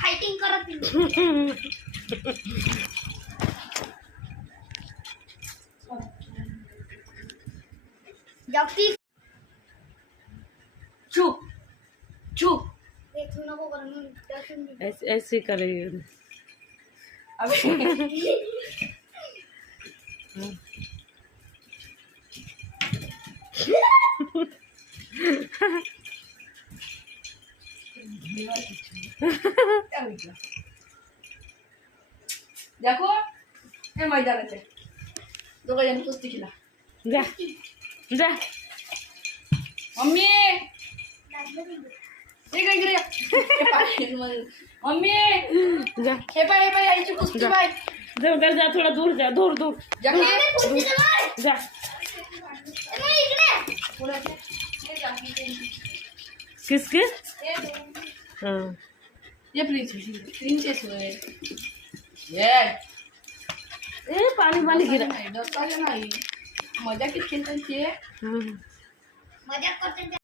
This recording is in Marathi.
फाइटिंग करत जाती चुप चुप ऐसे करेगी देखो हे मैदानात आहे दोघं जण कुस्ती केला जा जा मम्मी इकडे मम्मी जा हे पाय आईची कुस्ती जा. पाय जा उधर जा थोड़ा दूर जा दूर दूर जा किसके हाँ ये प्रिंसेस है ये ए पानी पानी गिरा नाही मजा किती खेळतात ते हाँ. मजा करते